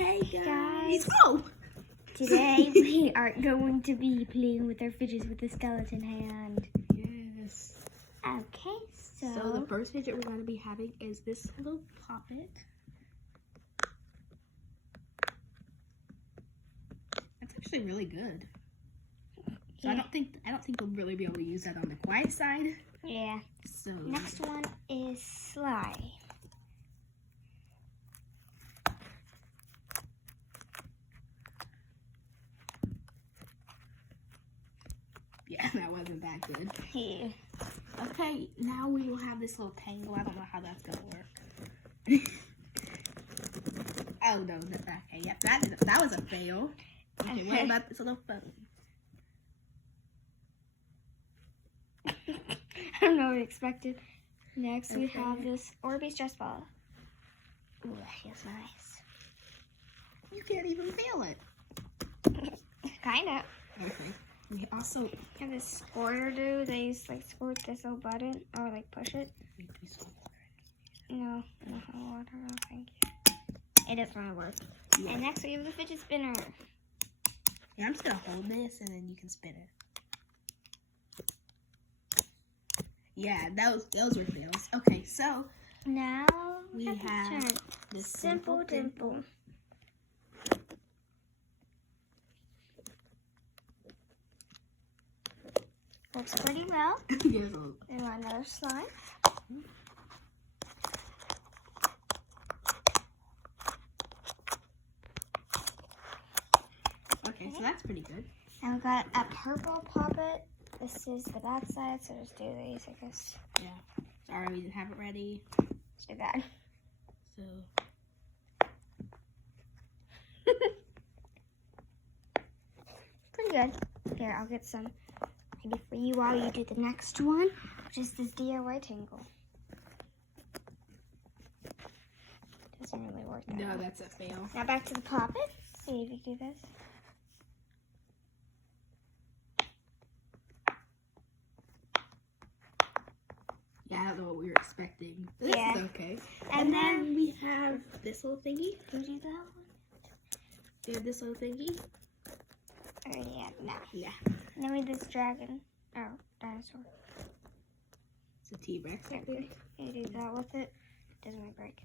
Hey guys! Oh! Today we are going to be playing with our fidgets with the skeleton hand. Yes. Okay, So the first fidget we're going to be having is this little poppet. That's actually really good. So yeah. I don't think we'll really be able to use that on the quiet side. Yeah. So Next one is Sly. yeah, that wasn't that good. Yeah. Okay, now we will have this little tangle. I don't know how that's gonna work. Oh no, okay, yep, that was a fail. Okay, what about this little phone? I don't know what I expected. Next we have this Orbeez stress ball. Ooh, that feels nice. You can't even feel it. Kinda. Okay. We also have this squirter dude. They used to like squirt this little button or like push it. No, water. No, thank you. It doesn't really work. Yeah. And next we have the fidget spinner. Yeah, I'm just gonna hold this and then you can spin it. Yeah, those were fails. Okay, so now we have this simple dimple. Works pretty well. Yes. And another slime. Okay, so that's pretty good. And we got a purple poppet. This is the back side, so just do these, I guess. Yeah. Sorry, we didn't have it ready. It's too bad. So. Pretty good. Here, I'll get some ready for you while you do the next one, which is this DIY tangle. Doesn't really work that No, well. that's a fail. Now back to the poppet. See if you do this. Yeah, I don't know what we were expecting. This is okay. And then we have this little thingy. Do you do that one? We have this little thingy. Oh yeah, no. Yeah. And then we have this dragon. Oh, dinosaur. It's a T-Rex, I think. You do that with it. It doesn't really break.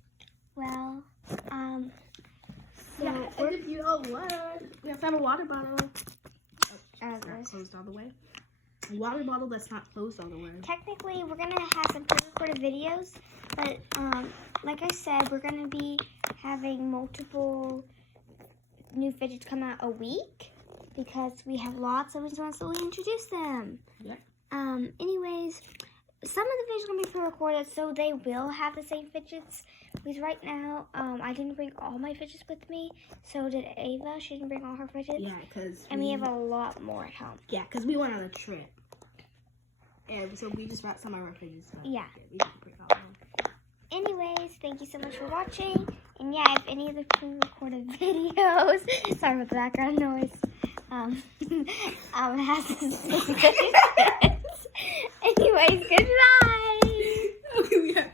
Well, so yeah, and if you don't want, we have to have a water bottle. Oh, it's not closed all the way. A water bottle that's not closed all the way. Technically, we're gonna have some pre-recorded videos, but like I said, we're gonna be having multiple new fidgets come out a week because we have lots of ones, so we introduce them. Yep. Anyways, some of the fidgets are gonna be pre-recorded, so they will have the same fidgets. Because right now, I didn't bring all my fidgets with me. So did Ava. She didn't bring all her fidgets. Yeah, because we have a lot more at home. Yeah, because we went on a trip. And so we just brought some of our fidgets. Yeah. We didn't bring all of them. Anyways, thank you so much for watching. And yeah, if any of the pre-recorded videos, sorry about the background noise, has the same fidgets. Anyways, goodbye. Okay, we have to